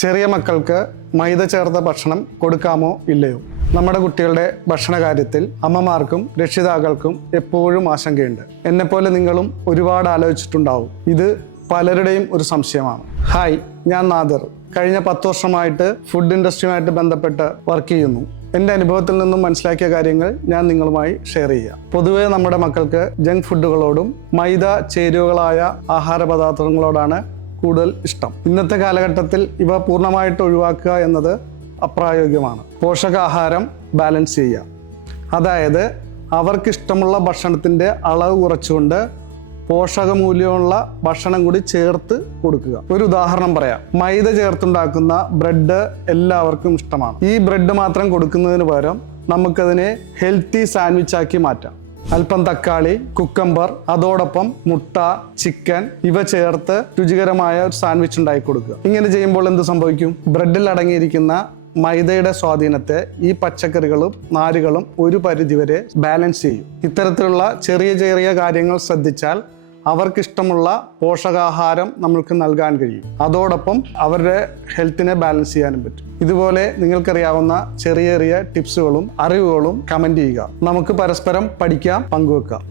ചെറിയ മക്കൾക്ക് മൈദ ചേർത്ത ഭക്ഷണം കൊടുക്കാമോ ഇല്ലയോ? നമ്മുടെ കുട്ടികളുടെ ഭക്ഷണ കാര്യത്തിൽ അമ്മമാർക്കും രക്ഷിതാക്കൾക്കും എപ്പോഴും ആശങ്കയുണ്ട്. എന്നെപ്പോലെ നിങ്ങളും ഒരുപാട് ആലോചിച്ചിട്ടുണ്ടാവും. ഇത് പലരുടെയും ഒരു സംശയമാണ്. ഹായ്, ഞാൻ നാദിർ. കഴിഞ്ഞ 10 വർഷമായിട്ട് ഫുഡ് ഇൻഡസ്ട്രിയുമായിട്ട് ബന്ധപ്പെട്ട് വർക്ക് ചെയ്യുന്നു. എൻ്റെ അനുഭവത്തിൽ നിന്നും മനസ്സിലാക്കിയ കാര്യങ്ങൾ ഞാൻ നിങ്ങളുമായി ഷെയർ ചെയ്യാം. പൊതുവേ നമ്മുടെ മക്കൾക്ക് ജങ്ക് ഫുഡുകളോടും മൈദ ചേരുവകളായ ആഹാര പദാർത്ഥങ്ങളോടാണ് കൂടുതൽ ഇഷ്ടം. ഇന്നത്തെ കാലഘട്ടത്തിൽ ഇവ പൂർണ്ണമായിട്ട് ഒഴിവാക്കുക എന്നത് അപ്രായോഗികമാണ്. പോഷകാഹാരം ബാലൻസ് ചെയ്യുക, അതായത് അവർക്കിഷ്ടമുള്ള ഭക്ഷണത്തിൻ്റെ അളവ് കുറച്ചുകൊണ്ട് പോഷകമൂല്യമുള്ള ഭക്ഷണം കൂടി ചേർത്ത് കൊടുക്കുക. ഒരു ഉദാഹരണം പറയാം. മൈദ ചേർത്തുണ്ടാക്കുന്ന ബ്രെഡ് എല്ലാവർക്കും ഇഷ്ടമാണ്. ഈ ബ്രെഡ് മാത്രം കൊടുക്കുന്നതിന് പകരം നമുക്കതിനെ ഹെൽത്തി സാൻഡ്വിച്ച് ആക്കി മാറ്റാം. അല്പം തക്കാളി, കുക്കമ്പർ, അതോടൊപ്പം മുട്ട, ചിക്കൻ ഇവ ചേർത്ത് രുചികരമായ ഒരു സാൻഡ്വിച്ച് ഉണ്ടാക്കി കൊടുക്കുക. ഇങ്ങനെ ചെയ്യുമ്പോൾ എന്ത് സംഭവിക്കും? ബ്രെഡിൽ അടങ്ങിയിരിക്കുന്ന മൈദയുടെ സ്വാധീനത്തെ ഈ പച്ചക്കറികളും നാരുകളും ഒരു പരിധിവരെ ബാലൻസ് ചെയ്യും. ഇത്തരത്തിലുള്ള ചെറിയ ചെറിയ കാര്യങ്ങൾ ശ്രദ്ധിച്ചാൽ അവർക്കിഷ്ടമുള്ള പോഷകാഹാരം നമ്മൾക്ക് നൽകാൻ കഴിയും. അതോടൊപ്പം അവരുടെ ഹെൽത്തിനെ ബാലൻസ് ചെയ്യാനും പറ്റും. ഇതുപോലെ നിങ്ങൾക്കറിയാവുന്ന ചെറിയ ചെറിയ ടിപ്സുകളും അറിവുകളും കമൻറ്റ് ചെയ്യുക. നമുക്ക് പരസ്പരം പഠിക്കാം, പങ്കുവെക്കാം.